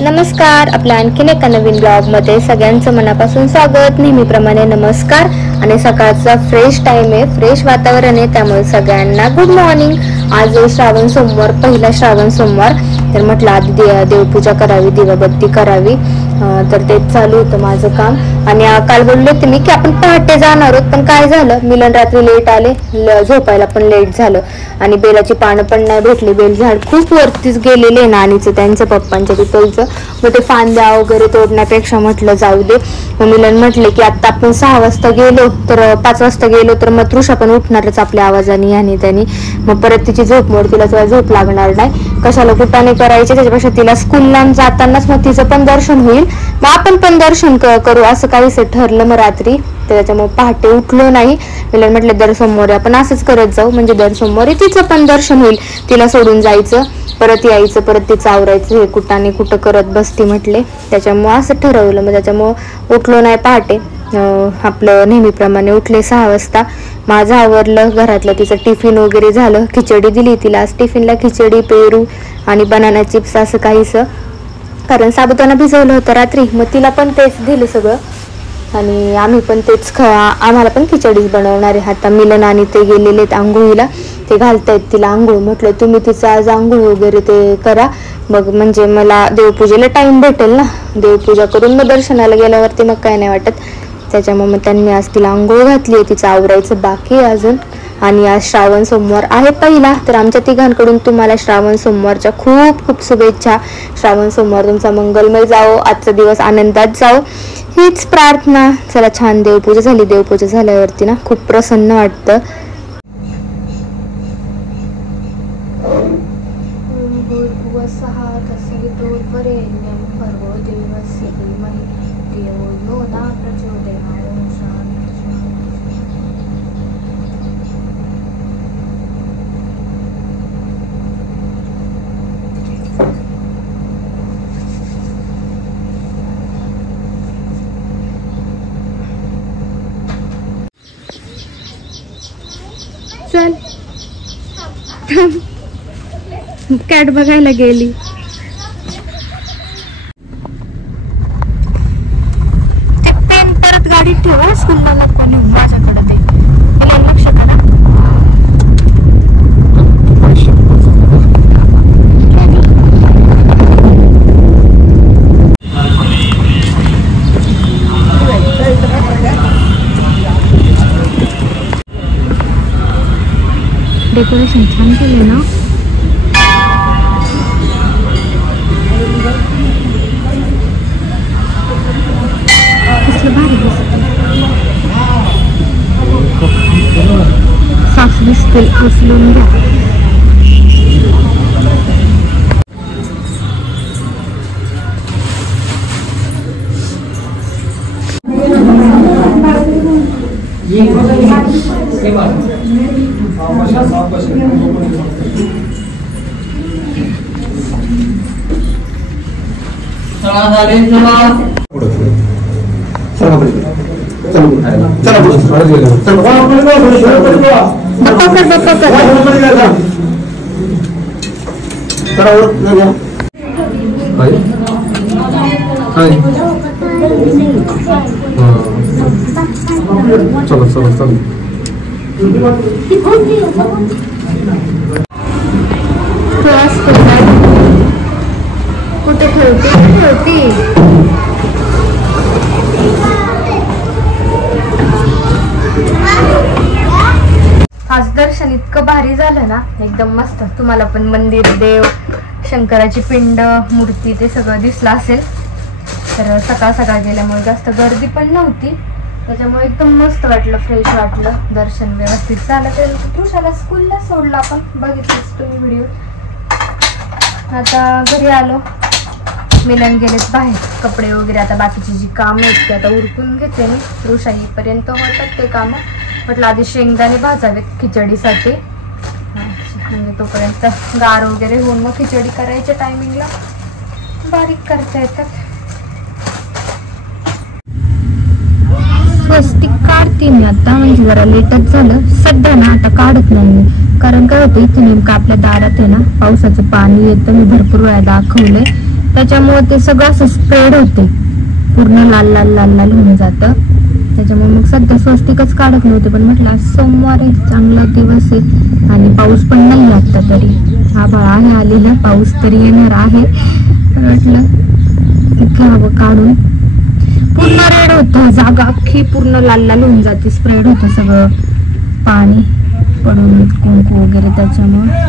नमस्कार, आपल्या आणखीन एका नवीन ब्लॉग मध्ये सगळ्यांचं मनापासून स्वागत. नेहमीप्रमाणे नमस्कार. आणि सकाळचा फ्रेश टाइम आहे, फ्रेश वातावरण आहे, त्यामुळे सगळ्यांना गुड मॉर्निंग. आज श्रावण सोमवार, पहिला श्रावण सोमवार, तर म्हटलं आधी देवपूजा करावी, दिवाबत्ती करावी, तर तेच चालू होतं माझं काम. आणि काल बोलले होते मी की आपण पहाटे जाणार आहोत, पण काय झालं, मिलन रात्री लेट आले, झोपायला पण लेट झालं आणि बेलाची पानं पण नाही भेटली. बेल झाड खूप वरतीच गेलेले नानीचं, त्यांचं पप्पांच्या तिथलचं. मग ते फांद्या वगैरे तोडण्यापेक्षा म्हटलं जाऊ दे. मग मिलन म्हटले की आता आपण 6 वाजता गेलो तर 5 वाजता गेलो तर मग तृषा पण उठणारच आपल्या आवाजाने आणि त्यांनी, मग परत तिची झोप मोड, तिला झोप लागणार नाही, कशाला कुटाने करायचे, त्याच्यापेक्षा तिला स्कूलला जातानाच मग तिचं पण दर्शन होईल, मग आपण पण दर्शन करू, असं काहीसं ठरलं. मग रात्री त्याच्यामुळे पहाटे उठलो नाही. मिलन म्हटलं दर सोमवारी आपण असंच करत जाऊ, म्हणजे दर सोमवारी तिचं पण दर्शन होईल, तिला सोडून जायचं, परत यायचं, परत तिचं आवरायचं, हे कुटाने कुठं करत बसती म्हटले, त्याच्यामुळे असं ठरवलं. मग त्याच्यामुळं उठलो नाही पहाटे, आपलं नेहमीप्रमाणे उठले 6 वाजता. माझं आवरलं, घरातलं तिचं टिफिन वगैरे झालं, खिचडी दिली तिला आज टिफिनला, खिचडी, पेरू आणि बनाना चिप्स असं काहीसं, कारण साबुदाणा भिजवलं होतं रात्री, मग तिला पण तेच दिलं सगळं. आणि आम्ही पण तेच आम्हाला पण खिचडीच बनवणार आहे. आता मिलन आणि ते गेलेले आहेत आंघोळीला, ते घालतायत तिला आंघोळ. म्हटलं तुम्ही तिचं आज आंघोळ वगैरे ते करा, मग म्हणजे मला देवपूजेला टाइम भेटेल ना, देवपूजा करून मग दर्शनाला गेल्यावरती मग काय नाही वाटत. त्याच्यामुळे मग त्यांनी आज तिला आंघोळ घातली आहे, तिचं आवरायचं बाकी आहे अजून. आणि आज श्रावण सोमवार आहे पहिला, तर आमच्या तिघांकडून तुम्हाला श्रावण सोमवारच्या खूप खूप शुभेच्छा. श्रावण सोमवार तुमचा मंगलमय जाओ, आजचा दिवस आनंदात जाओ, हीच प्रार्थना. चला, छान देवपूजा झाली. देवपूजा झाल्यावरती ना खूप प्रसन्न वाटतं. चल, कॅट बघायला गेली. ते पेन परत गाडीत ठेवा, स्कूलला नको नेऊ, माझ्याकडे ते लक्ष करा. डेकोरेशन छान केले ना. कसलं भारी दिसत, साफ दिसतील, उचलून घ्या. कुठे ठेवते आज दर्शन इतकं भारी झालं ना, एकदम मस्त. तुम्हाला पण मंदिर, देव, शंकराची पिंड, मूर्ती ते सगळं दिसलं असेल. तर सकाळ सकाळ गेल्यामुळे जास्त गर्दी पण नव्हती, त्याच्यामुळे एकदम मस्त वाटलं, फ्रेश वाटलं. दर्शन व्यवस्थित झालं. तर तृषाला स्कूलला सोडलं आपण, बघितलंच तुम्ही व्हिडिओ. आता घरी आलो, मिलन गेलेत बाहेर, कपडे वगैरे आता बाकीची जी कामं आहेत ते आता उरकून घेते मी. तृषा येईपर्यंत होतात ते कामं. म्हटलं आधी शेंगदाणे भाजावेत खिचडीसाठी, म्हणजे तोपर्यंत गार वगैरे होऊन मग खिचडी करायच्या टायमिंगला बारीक करता येतात. स्वस्तिक काढते मी आता, म्हणजे जरा लेटच झालं सध्या ना, आता काढत नाही. कारण काय होतं, इथे नेमकं आपल्या दारात आहे ना पावसाचं पाणी येतं. मी भरपूर वेळा दाखवलंय, त्याच्यामुळे ते सगळं असं स्प्रेड होते, पूर्ण लाल लाल लाल लाल होऊन जातं. त्याच्यामुळे मग सध्या स्वस्तिकच काढत नव्हते, पण म्हटलं आज सोमवार आहे, चांगला दिवस आहे आणि पाऊस पण नाही आता तरी. आभाळ आहे आलेला, पाऊस तरी येणार आहे. म्हटलं घ्यावं काढून. पूर्ण रेड होतं, जागा अख्खी पूर्ण लाल लाल होऊन जाते, स्प्रेड होतं सगळं पाणी पडून कुंकू वगैरे. त्याच्यामुळे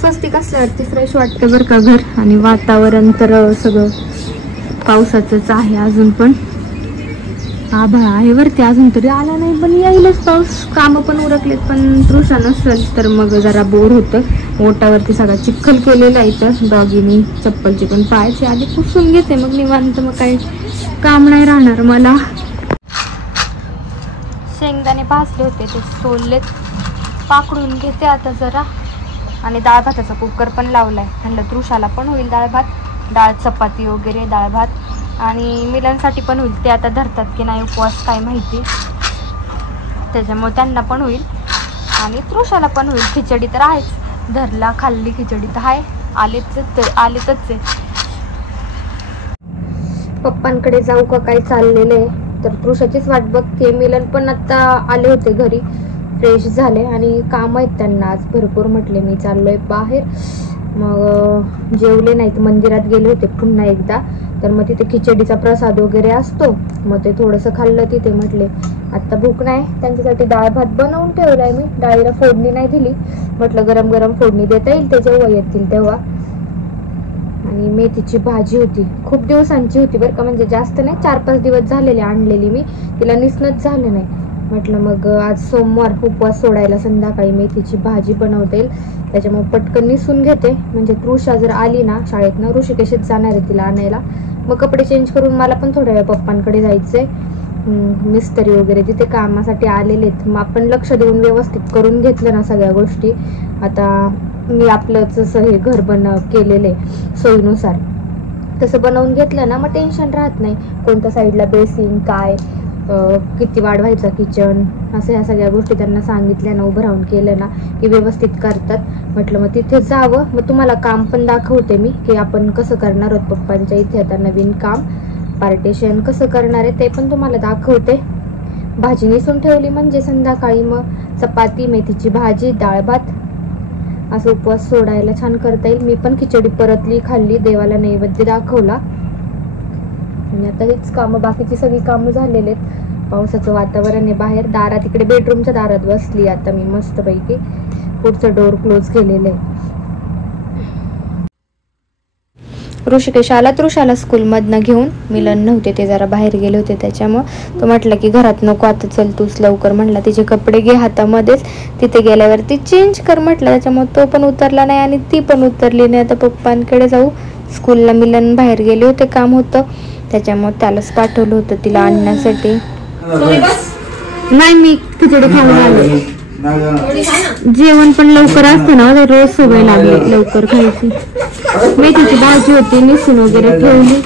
स्वस्तिक असल्यावरती फ्रेश वाटतं बरं का घर. आणि वातावरण तर सगळं पावसाचंच आहे. अजून पण आभाळ आहे वरती, अजून तरी आला नाही, पण येईलच पाऊस. कामं पण उरकलेत, पण तृषा नसेल तर मग जरा बोर होतं. ओटावरती सगळा चिखल केलेला आहे, तर डॉगीनी चप्पलची पण पायाची आधी पुसून घेते, मग निवांत मग काही काम नाही राहणार मला. शेंगदाणे भाजले होते ते सोललेत, पाकडून घेते आता जरा. आणि डाळ भाताचा कुकर पण लावलाय, म्हणलं तृषाला पण होईल डाळ भात, डाळ चपाती वगैरे डाळ भात. आणि मिलनसाठी पण होईल, ते आता धरतात की नाही उपवास काय माहिती, त्याच्यामुळे त्यांना पण होईल आणि तृषाला पण होईल. खिचडी तर आहेच, धरला खाल्ली खिचडी तर आहे, आलेतच आहे. पप्पांकडे जाऊ का काय चाललेलं आहे, तर तृषाचीच वाट बघते. मिलन पण आता आले होते घरी, फ्रेश झाले आणि काम आहेत त्यांना आज भरपूर. म्हटले मी चाललोय बाहेर, मग जेवले नाहीत, मंदिरात गेले होते पुन्हा एकदा. तर मग तिथे खिचडीचा प्रसाद वगैरे असतो, मग ते थोडंसं खाल्लं तिथे. म्हटले आत्ता भूक नाही, त्यांच्यासाठी डाळ भात बनवून ठेवलाय मी. डाळीला फोडणी नाही दिली, म्हटलं गरम गरम फोडणी देता येईल ते जेव्हा येतील तेव्हा. आणि मेथीची भाजी होती, खूप दिवसांची होती बरं का, म्हणजे जास्त नाही, 4-5 दिवस झालेले आणलेली मी, तिला निसणच झालं नाही. म्हटलं मग आज सोमवार उपवास सोडायला संध्याकाळी मेथीची भाजी बनवता येईल, त्याच्यामुळे पटकन निसून घेते. म्हणजे तृषा जर आली ना शाळेतनं, ऋषिकेशच जाणार आहे तिला आणायला, मग कपडे चेंज करून मला पण थोड्या वेळ पप्पांकडे जायचंय. मिस्त्री वगैरे तिथे कामासाठी आलेले आहेत, मग आपण लक्ष देऊन व्यवस्थित करून घेतलं ना सगळ्या गोष्टी. आता मी आपलं जसं हे घर केलेलं आहे सोयीनुसार, तसं बनवून घेतलं ना मग टेन्शन राहत नाही. कोणत्या साईडला बेसिन काय, किती वाढवायचा किचन, असं ह्या सगळ्या गोष्टी त्यांना सांगितल्या ना, उभं राहून केलं ना की व्यवस्थित करतात. म्हटलं मग तिथे जावं, मग तुम्हाला काम पण दाखवते मी की आपण कसं करणार आहोत पप्पांच्या इथे आता नवीन काम, पार्टिशन कसं करणार आहे ते पण तुम्हाला दाखवते. भाजी निसून ठेवली म्हणजे संध्याकाळी मग चपाती, मेथीची भाजी, डाळ भात असं उपवास सोडायला छान करता येईल. मी पण खिचडी परतली, खाल्ली, देवाला नैवेद्य दाखवला. आणि आता हीच कामं, बाकीची सगळी कामं झालेली आहेत. पावसाचं वातावरण आहे बाहेर. दारात इकडे बेडरूमच्या दारात बसली आता मी मस्तपैकी, पुढचं डोर क्लोज केलेलं आहे. ऋषिकेश आला तृषाला स्कूलमधनं घेऊन, मिलन नव्हते, ते जरा बाहेर गेले होते, त्याच्यामुळं तो म्हटलं की घरात नको आता, चल तूच लवकर. म्हटलं तिचे कपडे घे हातामध्येच, तिथे गेल्यावरती चेंज कर म्हटलं. त्याच्यामुळे तो पण उतरला नाही आणि ती पण उतरली नाही. आता पप्पांकडे जाऊ. स्कूलला मिलन बाहेर गेले होते, काम होतं, त्याच्यामुळे त्यालाच पाठवलं होतं तिला आणण्यासाठी. नाही मी खिचडी खाऊन आले, जेवण पण लवकर असतं ना, रोज सवय लागली लवकर खायची. मेथीची भाजी होती, निसून वगैरे ठेवली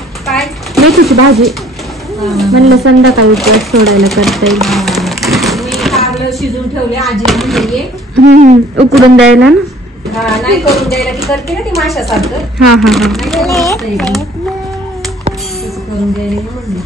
मेथीची भाजी, म्हणलं संध्याकाळी उपवास सोडायला करता येईल. शिजून ठेवले आजी उकडून द्यायला ना, नाही करून द्यायला ती करते ना ती माशासारखं. हा हा हा करून द्यायला म्हणले.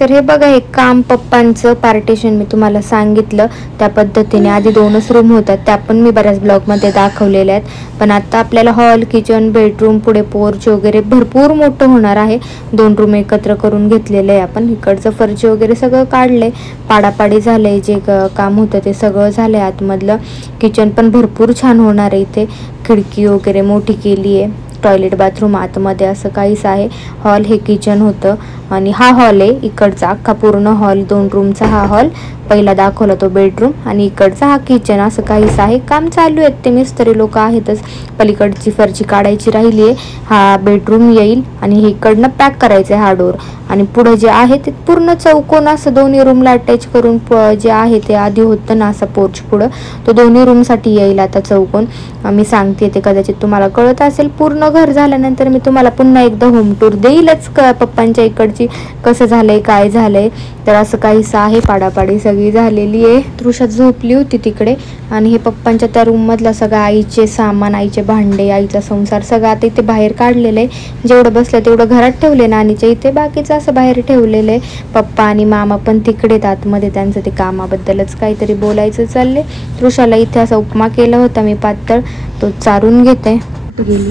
तर हे बघा, हे काम पप्पांचं पार्टिशन मी तुम्हाला सांगितलं त्या पद्धतीने. आधी 2च रूम होतात, त्या पण मी बऱ्याच ब्लॉगमध्ये दाखवलेल्या आहेत. पण आता आपल्याला हॉल, किचन, बेडरूम, पुढे पोर्च वगैरे भरपूर मोठं होणार आहे. 2 रूम एकत्र करून घेतलेलं आहे आपण. इकडचं फरची वगैरे सगळं काढलंय, पाडापाडी झालंय, जे काम होतं ते सगळं झालंय. आतमधलं किचन पण भरपूर छान होणार आहे. इथे खिडकी वगैरे मोठी केली आहे, टॉयलेट बाथरूम आतमध्ये असं काहीच आहे. हॉल हे किचन होतं आणि हा हॉल आहे इकडचा, अख्खा पूर्ण हॉल, 2 रूमचा हा हॉल. पहिला दाखवला तो बेडरूम आणि इकडचा हा किचन, असं काहीच आहे. काम चालू आहेत, ते मिस्त्री लोक आहेतच. पलीकडची फरची काढायची राहिली आहे. हा बेडरूम येईल आणि हे इकडनं पॅक करायचं आहे हा डोर. आणि पुढे जे आहे ते पूर्ण चौकोन असं दोन्ही रूमला अटॅच करून जे आहे ते आधी होतं ना असं पोर्च पुढं, तो दोन्ही रूमसाठी येईल आता चौकोन. मी सांगते ते, कदाचित तुम्हाला कळत असेल. पूर्ण घर झाल्यानंतर मी तुम्हाला पुन्हा एकदा होम टूर देईलच पप्पांच्या इकडची, कसं झालंय काय झालंय. तर असं काहीसं आहे, पाडापाडी सगळी झालेली आहे. तृषा झोपली होती तिकडे आणि हे पप्पांच्या त्या रूम मधला सगळं आईचे सामान, आईचे भांडे, आईचा संसार सगळं आता इथे बाहेर काढलेलं आहे. जेवढं बसलं तेवढं घरात ठेवले नानीच्या इथे, बाकीचं असं बाहेर ठेवलेलं आहे. पप्पा आणि मामा पण तिकडेत आतमध्ये, त्यांचं ते कामाबद्दलच काहीतरी बोलायचं चाललंय. तृषाला इथे असा उपमा केला होता मी पातळ, तो चारून घेते. कुठे गेली?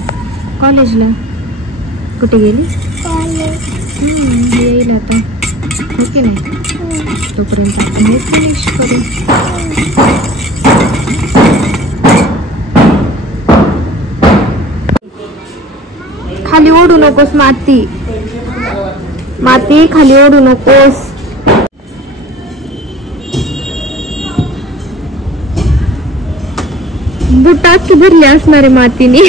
कॉलेजला. कुठे गेली? येईल आता, ओके नाही तोपर्यंत आपण हे फिनिश करू. खाली ओढू नकोस माती, माती खाली ओढू नकोस. बुटाच भरले असणारे मातीने.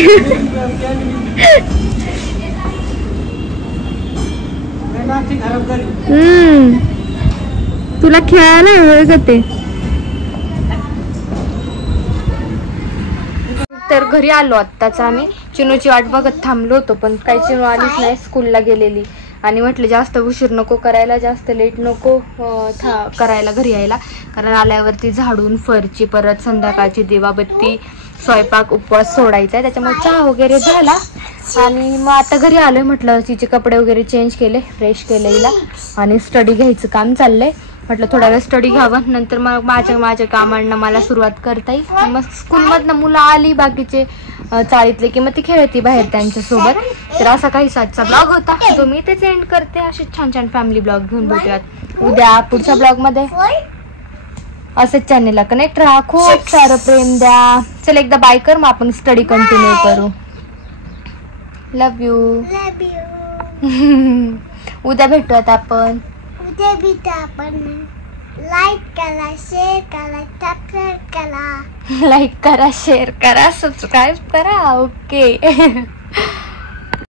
तुला खेळायला वेळ जाते. तर घरी आलो आत्ताच आम्ही. चिनूची वाट बघत थांबलो होतो, पण काही चिनू आलीच नाही, स्कूलला गेलेली. आणि म्हटलं जास्त उशीर नको करायला, जास्त लेट नको करायला घरी यायला, कारण आल्यावरती झाडून फरची, परत संध्याकाळची दिवाबत्ती, स्वयंपाक, उपवास सोडायचा आहे. त्याच्यामुळे चहा वगैरे झाला आणि मग आता घरी आलोय. म्हटलं तिचे कपडे वगैरे चेंज केले, फ्रेश केले हिला, आणि स्टडी घ्यायचं काम चाललंय. म्हटलं थोडा वेळ स्टडी घ्यावं, नंतर मग माझ्या कामांना मला सुरुवात करता येईल. मग स्कूलमधनं मुलं आली बाकीचे चाळीतले की मग ती खेळती बाहेर त्यांच्यासोबत. तर असा काही आजचा ब्लॉग होता, जो मी इथेच एंड करते. असे छान छान फॅमिली ब्लॉग घेऊन भेटूयात उद्या पुढच्या ब्लॉग मध्ये. असंच चॅनेलला कनेक्ट राहा, खूप सारं प्रेम द्या. चल एकदा बाय कर, मग आपण स्टडी कंटिन्यू करू. लव यू. उद्या भेटूयात आपण. लाईक करा, शेअर करा, सबस्क्राईब करा. लाईक करा, शेअर करा, सबस्क्राईब करा. ओके.